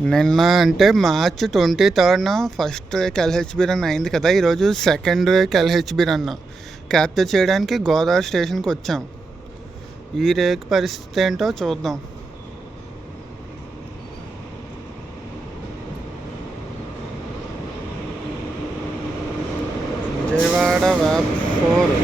నిన్న అంటే మార్చ్ 23న ఫస్ట్ రేక్ ఎల్హెచ్బి రన్ అయింది కదా. ఈరోజు second rake LHB run capture చేయడానికి గోదావరి స్టేషన్కి వచ్చాం. ఈ రేక్ పరిస్థితి ఏంటో చూద్దాం. విజయవాడ వ్యాప్ 4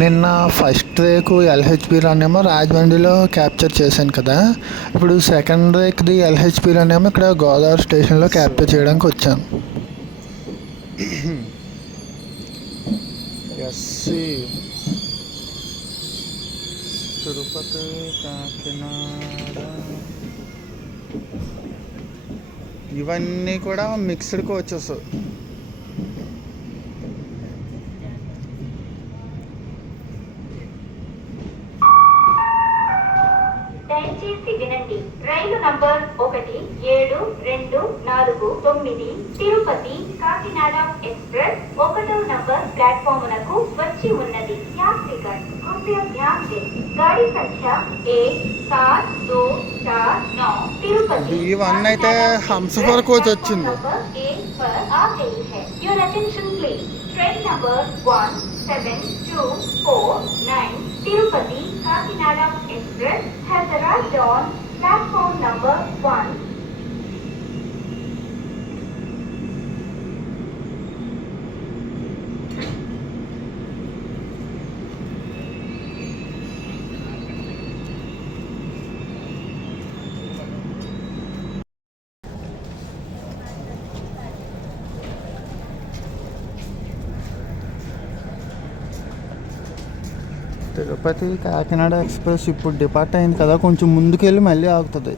నిన్న ఫస్ట్ రేకు ఎల్హెచ్బి రన్ ఏమో రాజమండ్రిలో క్యాప్చర్ చేశాను కదా. ఇప్పుడు సెకండ్ రేక్ది ఎల్హెచ్బి రన్ ఏమో ఇక్కడ గోదావరి స్టేషన్లో క్యాప్చర్ చేయడానికి వచ్చాను. ఎస్సి తిరుపతి కాకినాడ ఇవన్నీ కూడా మిక్స్డ్ కోచెస్. దయచేసి వినండి. రైలు నంబర్ 1724 తిరుపతి కాకినాడ ఎక్స్ప్రెస్ 1వ నంబర్ ప్లాట్ఫామునకు వచ్చి ఉన్నది. యాత్రికర్ कृपया ध्यान दें. गाड़ी संख्या 1724 तिरुपति B1 అయితే హంసఫర్ కోచ్ వచ్చింది. Your attention please. Train number 17249 Tirupati Kakinada Express has arrived on platform number 1. Tirupati Kakinada express ఇప్పుడు డిపార్ట్ అయింది కదా, కొంచెం ముందుకెళ్ళి మళ్ళీ ఆగుతుంది.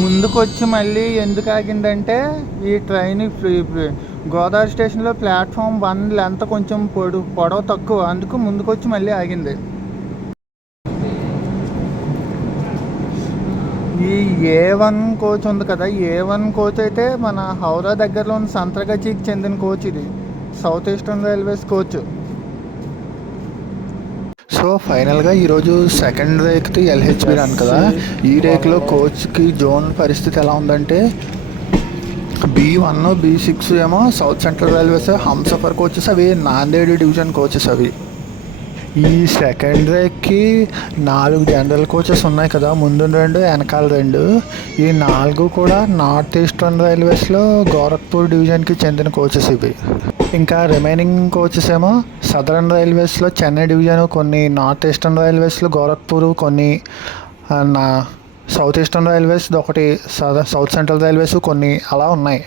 ముందుకు వచ్చి మళ్ళీ ఎందుకు ఆగిందంటే ఈ ట్రైన్ గోదావరి స్టేషన్లో ప్లాట్ఫామ్ 1 లెంత్ కొంచెం పొడవు తక్కువ, అందుకు ముందుకు వచ్చి మళ్ళీ ఆగింది. ఈ A1 కోచ్ ఉంది కదా, A1 కోచ్ అయితే మన హౌరా దగ్గరలో ఉన్న సంత్రగచ్చికి చెందిన కోచ్. ఇది south eastern railways coach. So ఫైనల్గా ఈరోజు సెకండ్ రేక్ది ఎల్హెచ్బి రన్ కదా. ఈ రేక్లో కోచ్కి జోన్ పరిస్థితి ఎలా ఉందంటే B1 B6 ఏమో south central railways Humsafar coaches, అవి నాందేడ్ డివిజన్ కోచెస్. అవి ఈ సెకండ్ రేక్కి 4 జనరల్ కోచెస్ ఉన్నాయి కదా, ముందు 2 వెనకాల 2. ఈ 4 కూడా నార్త్ ఈస్టర్న్ రైల్వేస్లో గోరఖ్పూర్ డివిజన్కి చెందిన కోచెస్ ఇవి. ఇంకా రిమైనింగ్ కోచెస్ ఏమో సదరన్ రైల్వేస్లో చెన్నై డివిజన్, కొన్ని నార్త్ ఈస్టర్న్ రైల్వేస్లో గోరఖ్పూర్, కొన్ని సౌత్ ఈస్టర్న్ రైల్వేస్ ఒకటి, సౌత్ సెంట్రల్ రైల్వేస్ కొన్ని అలా ఉన్నాయి.